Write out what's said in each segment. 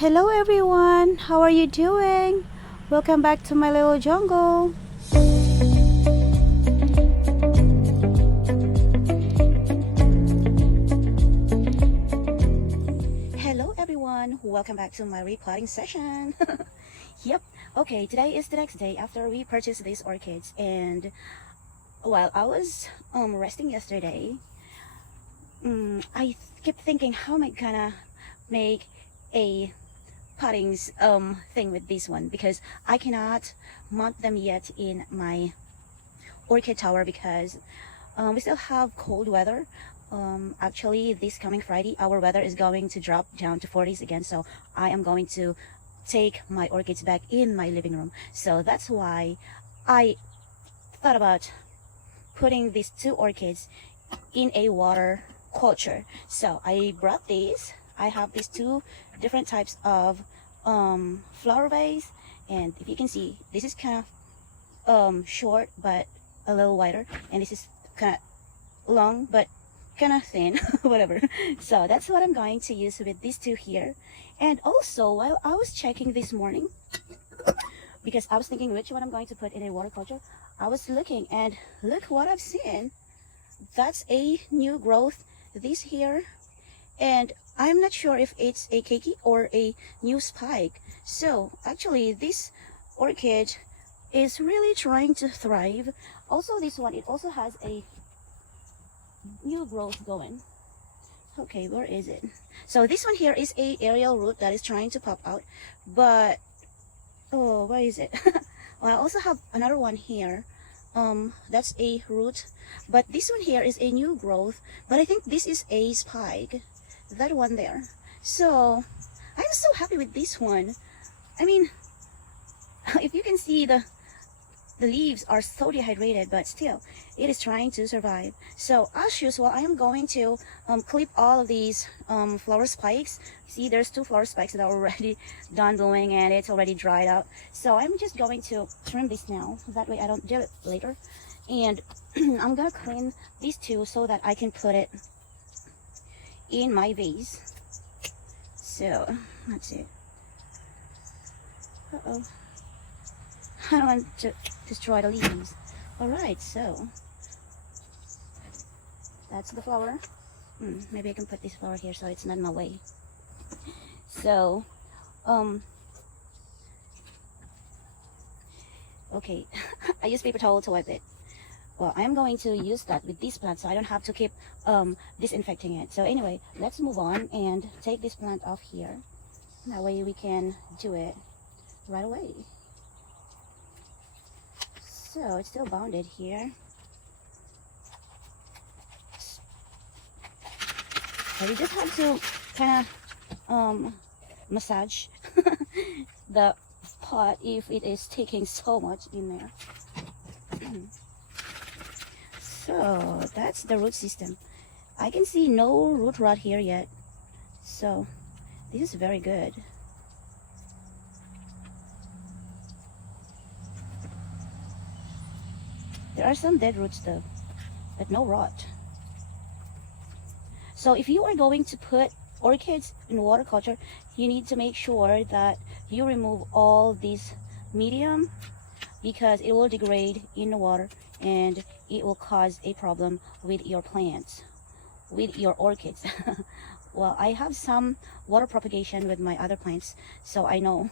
Hello everyone, how are you doing? Welcome back to my little jungle. Hello everyone, welcome back to my repotting session. Yep, okay, today is the next day after we purchased these orchids, and while I was resting yesterday, I kept thinking, how am I gonna make a pottings thing with this one, because I cannot mount them yet in my orchid tower because we still have cold weather. Actually, this coming Friday our weather is going to drop down to 40s again, so I am going to take my orchids back in my living room. So that's why I thought about putting these two orchids in a water culture. So I brought these. I have these two different types of flower vase, and if you can see, this is kind of short but a little wider, and this is kind of long but kind of thin. Whatever. So that's what I'm going to use with these two here. And also, while I was checking this morning, because I was thinking which one I'm going to put in a water culture, I was looking, and look what I've seen. That's a new growth, this here, and I'm not sure if it's a keiki or a new spike. So actually this orchid is really trying to thrive. Also this one, it also has a new growth going. Okay, where is it? So this one here is a aerial root that is trying to pop out, but oh, where is it? Well, I also have another one here. That's a root, but this one here is a new growth, but I think this is a spike, that one there. So I'm so happy with this one. I mean, if you can see, the leaves are so dehydrated, but still it is trying to survive. So as usual, I am going to clip all of these flower spikes. See, there's two flower spikes that are already done blowing and it's already dried out. So I'm just going to trim this now, that way I don't do it later. And I'm gonna clean these two so that I can put it in my vase. So let's see. Uh-oh, I don't want to destroy the leaves. Alright, so that's the flower. Maybe I can put this flower here so it's not in my way. So okay, I use paper towel to wipe it. Well, I'm going to use that with this plant so I don't have to keep disinfecting it. So anyway, let's move on and take this plant off here. That way we can do it right away. So it's still bounded here. So we just have to kind of massage the pot if it is taking so much in there. So that's the root system. I can see no root rot here yet, so this is very good. There are some dead roots though, but no rot. So if you are going to put orchids in water culture, you need to make sure that you remove all this medium, because it will degrade in the water and it will cause a problem with your plants, with your orchids. Well, I have some water propagation with my other plants, so I know.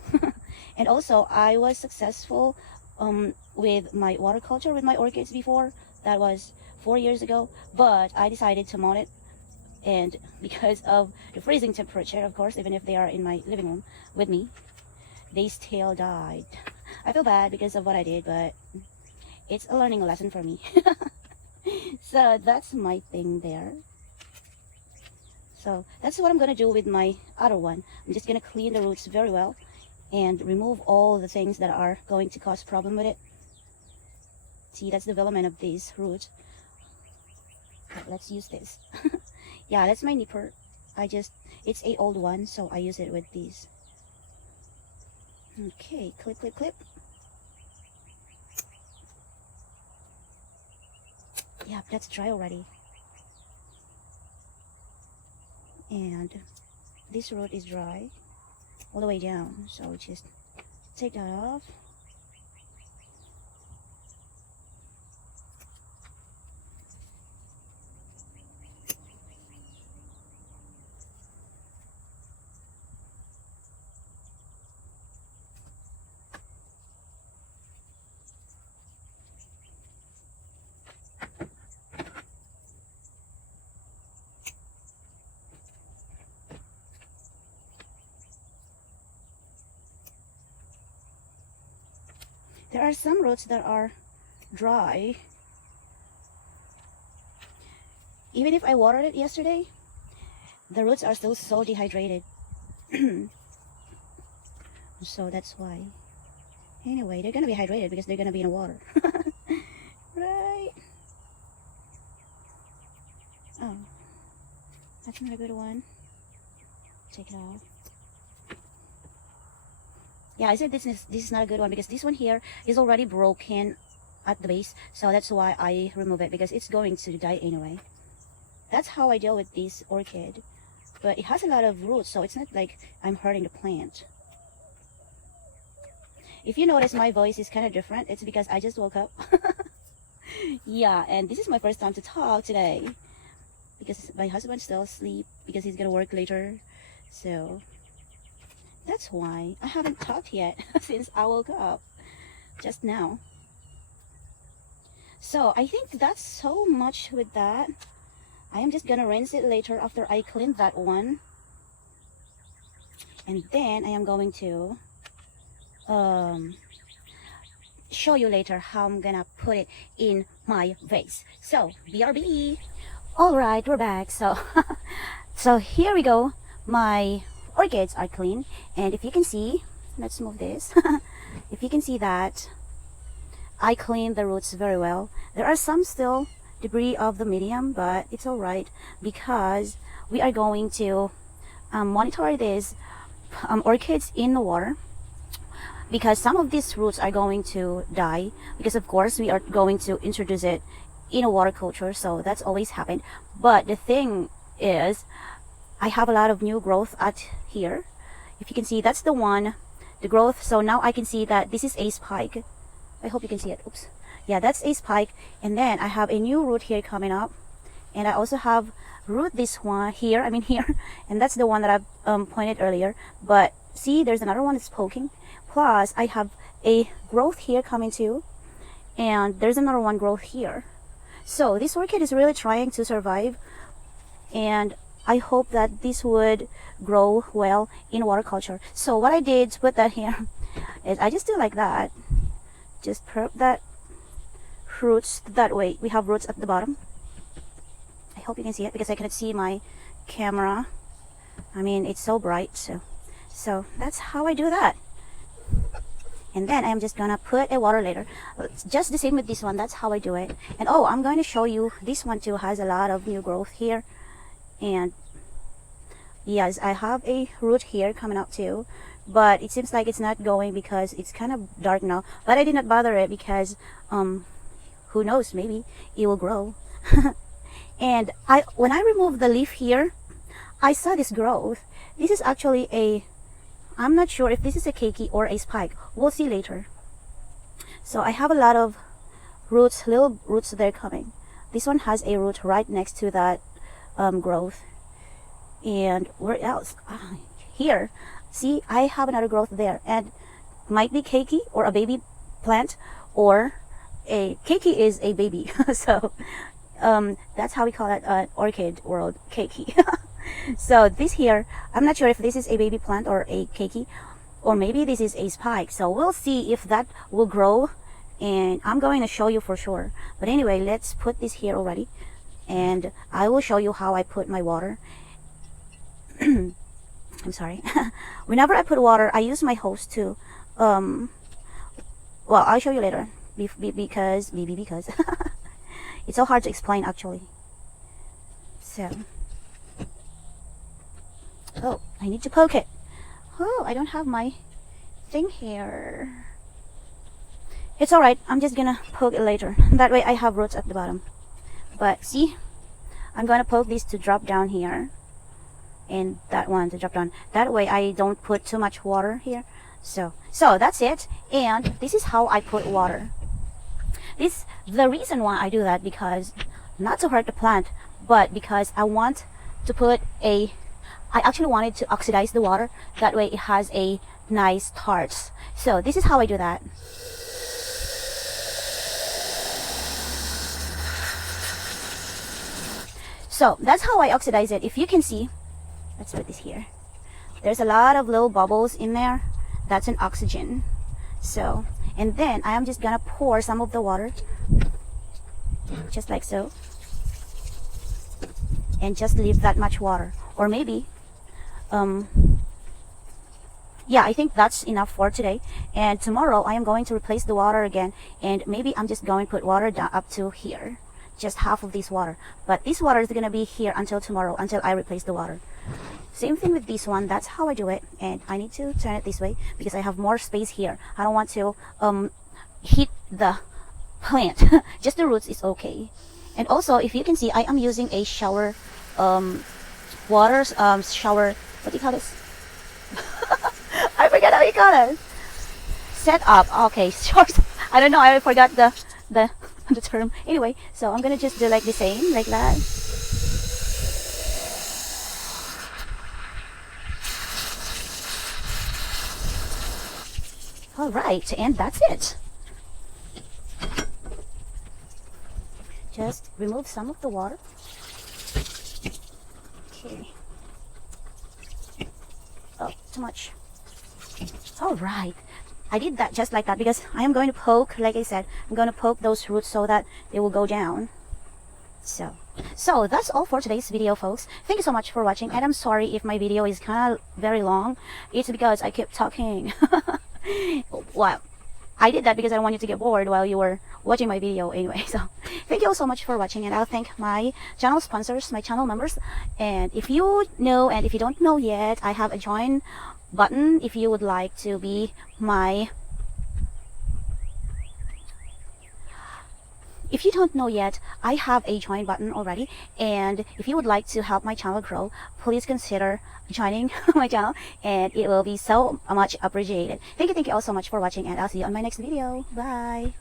And also I was successful with my water culture with my orchids before. That was 4 years ago, but I decided to mount it, and because of the freezing temperature, of course, even if they are in my living room with me, they still died. I feel bad because of what I did, but it's a learning lesson for me. So that's my thing there. So that's what I'm gonna do with my other one. I'm just gonna clean the roots very well and remove all the things that are going to cause problem with it. See, that's the development of this root. Let's use this. Yeah, that's my nipper. It's a old one, so I use it with these. Okay, clip, clip, clip. Yeah, that's dry already. And this root is dry. all the way down. So just take that off. There are some roots that are dry. Even if I watered it yesterday, the roots are still so dehydrated. So that's why. Anyway, they're gonna be hydrated because they're gonna be in water. Right? Oh, that's not a good one. Take it off. Yeah, I said this is not a good one because this one here is already broken at the base, so that's why I remove it, because it's going to die anyway. That's how I deal with this orchid, but it has a lot of roots, so it's not like I'm hurting the plant. If you notice my voice is kind of different, it's because I just woke up. Yeah, and this is my first time to talk today because my husband's still asleep because he's gonna work later, so that's why I haven't talked yet since I woke up just now. So I think that's so much with that. I am just gonna rinse it later after I clean that one, and then I am going to show you later how I'm gonna put it in my vase. So BRB. All right, we're back. So so here we go. My orchids are clean, and if you can see, let's move this. If you can see that I cleaned the roots very well. There are some still debris of the medium, but it's all right because we are going to monitor these orchids in the water, because some of these roots are going to die, because of course we are going to introduce it in a water culture, so that's always happened. But the thing is, I have a lot of new growth at here. If you can see, that's the one, the growth. So now I can see that this is a spike. I hope you can see it. Oops. Yeah, that's a spike. And then I have a new root here coming up, and I also have root this one here, I mean here, and that's the one that I've pointed earlier. But see, there's another one that's poking. Plus I have a growth here coming too, and there's another one growth here. So this orchid is really trying to survive, and I hope that this would grow well in water culture. So what I did to put that here is I just do like that. Just prep that roots that way. We have roots at the bottom. I hope you can see it because I cannot see my camera. I mean, it's so bright. So that's how I do that. And then I'm just gonna put a water later. It's just the same with this one. That's how I do it. And oh, I'm going to show you this one too. Has a lot of new growth here. And yes, I have a root here coming up too, but it seems like it's not going because it's kind of dark now. But I did not bother it because who knows, maybe it will grow. And when I removed the leaf here, I saw this growth. This is actually a, I'm not sure if this is a keiki or a spike. We'll see later. So I have a lot of roots, little roots there coming. This one has a root right next to that growth. And where else? Here, see, I have another growth there, and might be keiki or a baby plant, or a keiki is a baby. So that's how we call it, orchid world, keiki. So this here, I'm not sure if this is a baby plant or a keiki, or maybe this is a spike. So we'll see if that will grow, and I'm going to show you for sure. But anyway, let's put this here already, and I will show you how I put my water. I'm sorry. Whenever I put water, I use my hose to well, I'll show you later because it's so hard to explain actually. So oh, I need to poke it. Oh, I don't have my thing here. It's alright, I'm just gonna poke it later. That way I have roots at the bottom. But see, I'm gonna poke this to drop down here. and that one to drop down. That way I don't put too much water here. So that's it. And this is how I put water. The reason why I do that, because not to hurt the plant, but because I want to I actually wanted to oxidize the water. That way it has a nice tarts. So this is how I do that. So that's how I oxidize it. If you can see, let's put this here. There's a lot of little bubbles in there. That's an oxygen. So, and then I am just gonna pour some of the water, just like so, and just leave that much water. Or maybe, yeah, I think that's enough for today. And tomorrow I am going to replace the water again, and maybe I'm just going to put water down up to here, just half of this water. But this water is gonna be here until tomorrow, until I replace the water. Same thing with this one. That's how I do it. And I need to turn it this way because I have more space here. I don't want to hit the plant. Just the roots is okay. And also, if you can see, I am using a shower shower, what do you call this? I forgot how you call it. Set up. Okay, short. I don't know, I forgot the term. Anyway, so I'm gonna just do like the same, like that. Alright, and that's it. Just remove some of the water. Okay. Oh, too much. Alright. I did that just like that because I am going to poke, like I said, I'm going to poke those roots so that they will go down. So that's all for today's video, folks. Thank you so much for watching, and I'm sorry if my video is kind of very long. It's because I keep talking. Well, I did that because I don't want you to get bored while you were watching my video anyway. So thank you all so much for watching, and I'll thank my channel sponsors, my channel members. And if you know, and if you don't know yet, I have a join button if you would like to be my... If you don't know yet, I have a join button already, and if you would like to help my channel grow, please consider joining my channel, and it will be so much appreciated. Thank you all so much for watching, and I'll see you on my next video. Bye!